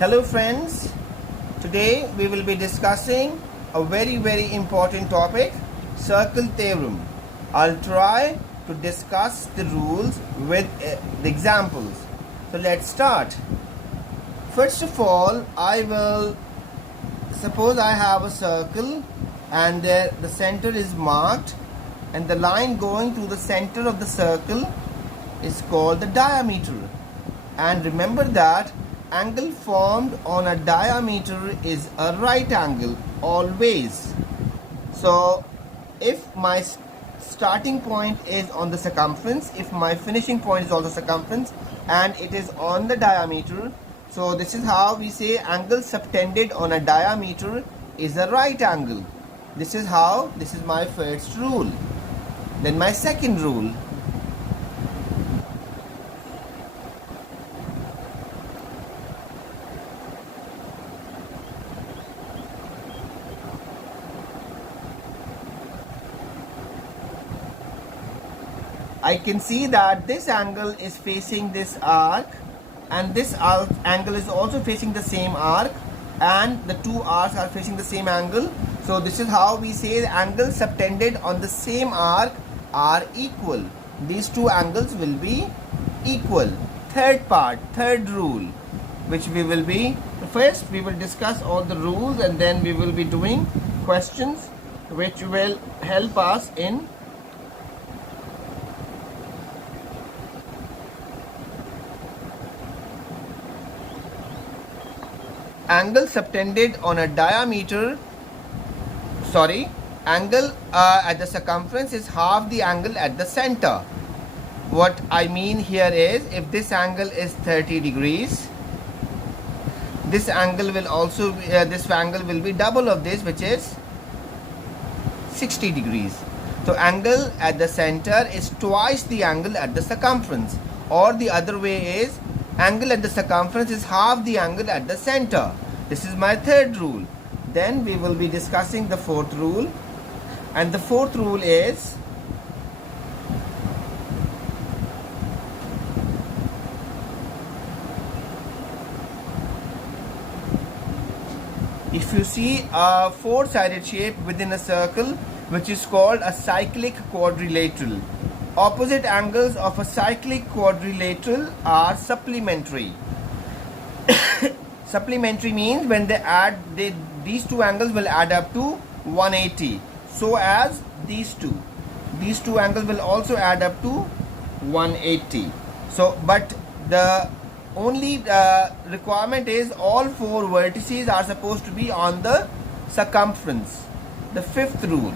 Hello friends, today we will be discussing a very important topic, circle theorem. I'll try to discuss the rules with the examples. So let's start. First of all, suppose I have a circle and the center is marked and the line going through the center of the circle is called the diameter. And remember that angle formed on a diameter is a right angle always. So if my starting point is on the circumference, if my finishing point is also circumference and it is on the diameter, so this is how we say angle subtended on a diameter is a right angle. This is my first rule. Then my second rule. I can see that this angle is facing this arc and this angle is also facing the same arc and the two arcs are facing the same angle. So this is how we say the angles subtended on the same arc are equal. These two angles will be equal. Third rule, which first we will discuss all the rules and then we will be doing questions which will help us in angle subtended on a diameter, angle at the circumference is half the angle at the center. What I mean here is, if this angle is 30 degrees, this angle will be double of this, which is 60 degrees. So angle at the center is twice the angle at the circumference, or the other way is angle at the circumference is half the angle at the center. This is my third rule. Then we will be discussing the fourth rule, and the fourth rule is if you see a four-sided shape within a circle which is called a cyclic quadrilateral, opposite angles of a cyclic quadrilateral are supplementary. Supplementary means when they add, these two angles will add up to 180. So as these two angles will also add up to 180. So but the only requirement is all four vertices are supposed to be on the circumference. The fifth rule.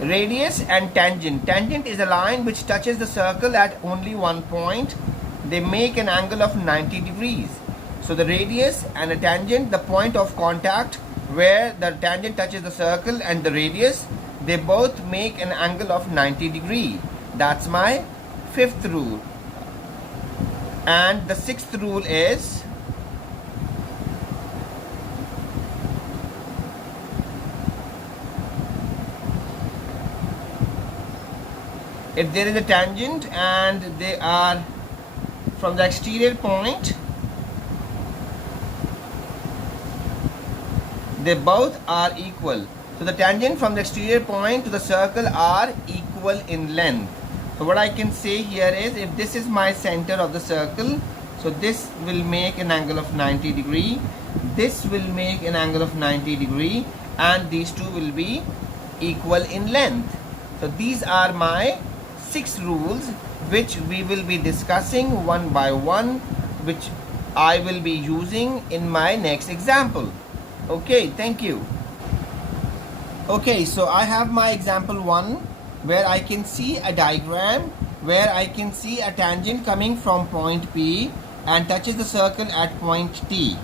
Radius and tangent. Tangent is a line which touches the circle at only one point. They make an angle of 90 degrees. So the radius and a tangent, the point of contact where the tangent touches the circle and the radius, they both make an angle of 90 degrees. That's my fifth rule. And the sixth rule is if there is a tangent and they are from the exterior point, they both are equal. So the tangent from the exterior point to the circle are equal in length. So what I can say here is, if this is my center of the circle, so this will make an angle of 90 degree, this will make an angle of 90 degree, and these two will be equal in length. So these are my 6 rules which we will be discussing one by one, which I will be using in my next example. Okay, thank you. Okay, so I have my example 1 where I can see a diagram where I can see a tangent coming from point P and touches the circle at point T.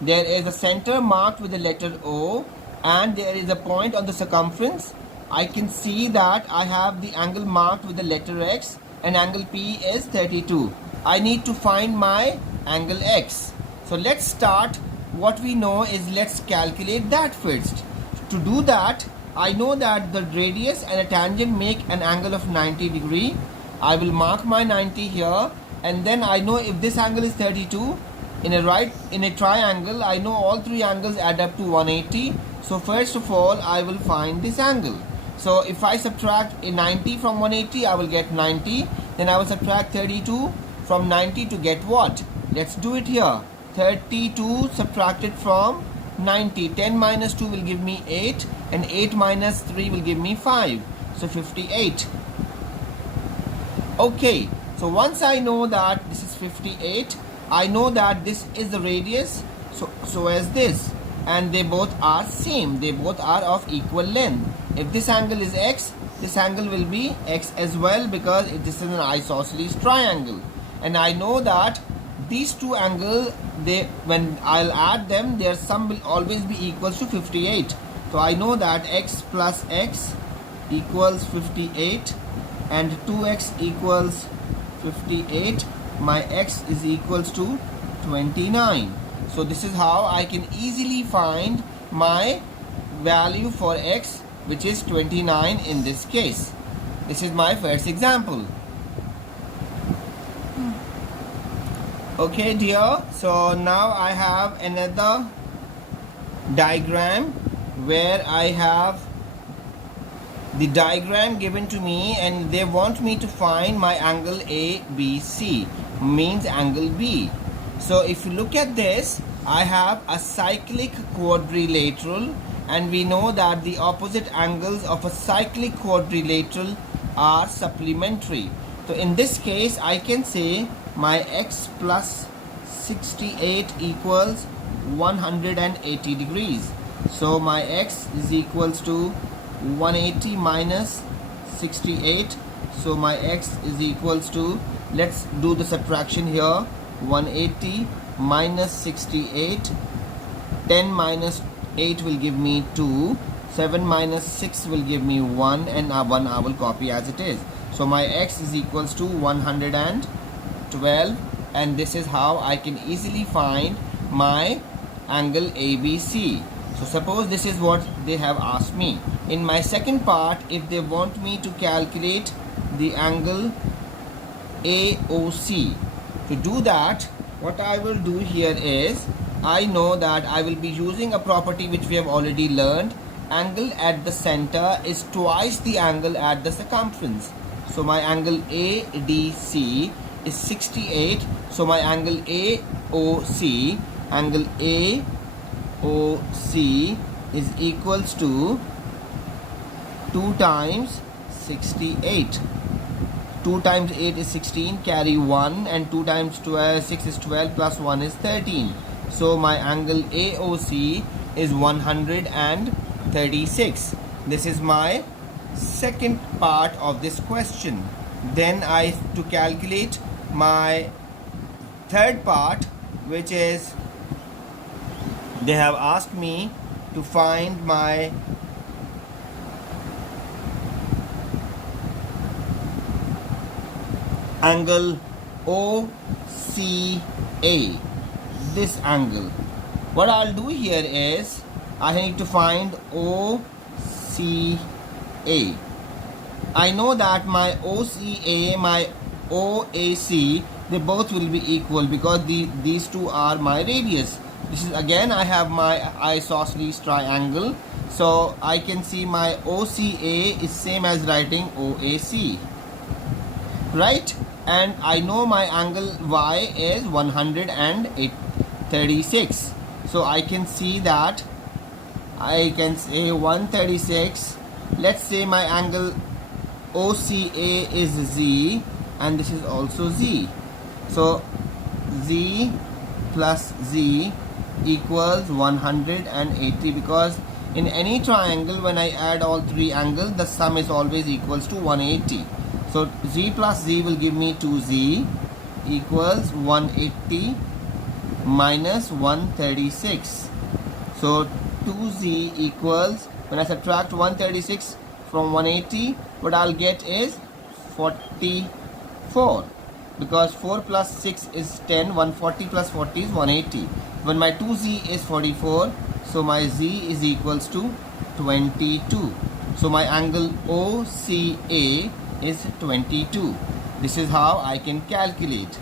There is a center marked with the letter O and there is a point on the circumference. I can see that I have the angle marked with the letter X and angle P is 32. I need to find my angle X. So let's start what we know is, let's calculate that first. To do that, I know that the radius and a tangent make an angle of 90 degree. I will mark my 90 here, and then I know if this angle is 32 in a triangle, I know all three angles add up to 180. So first of all, I will find this angle. So if I subtract a 90 from 180, I will get 90. Then I will subtract 32 from 90 to get what? Let's do it here. 32 subtracted from 90. 10 minus 2 will give me 8, and 8 minus 3 will give me 5. So 58. Okay, so once I know that this is 58, I know that this is the radius, so as this, and they both are same, they both are of equal length. If this angle is x, this angle will be x as well, because this is an isosceles triangle. And I know that these two angles, when I'll add them, their sum will always be equals to 58. So I know that x plus x equals 58, and 2x equals 58. My x is equals to 29. So this is how I can easily find my value for x, which is 29 in this case. This is my first example. Okay dear, so now I have another diagram where I have the diagram given to me, and they want me to find my angle ABC, means angle B. So if you look at this, I have a cyclic quadrilateral, and we know that the opposite angles of a cyclic quadrilateral are supplementary. So in this case, I can say my x plus 68 equals 180 degrees. So my x is equals to 180 minus 68. So my x is equals to, let's do the subtraction here, 180 minus 68. 10 minus 8 will give me 2. 7 minus 6 will give me 1, and 1 I will copy as it is. So my x is equals to 112, and this is how I can easily find my angle ABC. So suppose this is what they have asked me. In my second part, if they want me to calculate the angle AOC, to do that, what I will do here is, I know that I will be using a property which we have already learned. Angle at the center is twice the angle at the circumference. So my angle ADC is 68. So my angle AOC is equals to 2 times 68. 2 times 8 is 16, carry 1, and 2 times 6 is 12, plus 1 is 13. So my angle AOC is 136. This is my second part of this question. Then I have to calculate my third part, which is, they have asked me to find my angle OCA, this angle. What I'll do here is, I need to find OCA. I know that my OCA, my OAC, they both will be equal, because these two are my radius. This is, again, I have my isosceles triangle, so I can see my OCA is same as writing OAC, right? And I know my angle Y is 136. So I can see that I can say 136. Let's say my angle OCA is Z, and this is also Z. So Z plus Z equals 180, because in any triangle, when I add all three angles, the sum is always equals to 180. So Z plus Z will give me 2Z equals 180 minus 136. So 2Z equals, when I subtract 136 from 180, what I'll get is 44, because 4 plus 6 is 10, 140 plus 40 is 180. When my 2z is 44, so my z is equals to 22. So my angle OCA is 22. This is how I can calculate.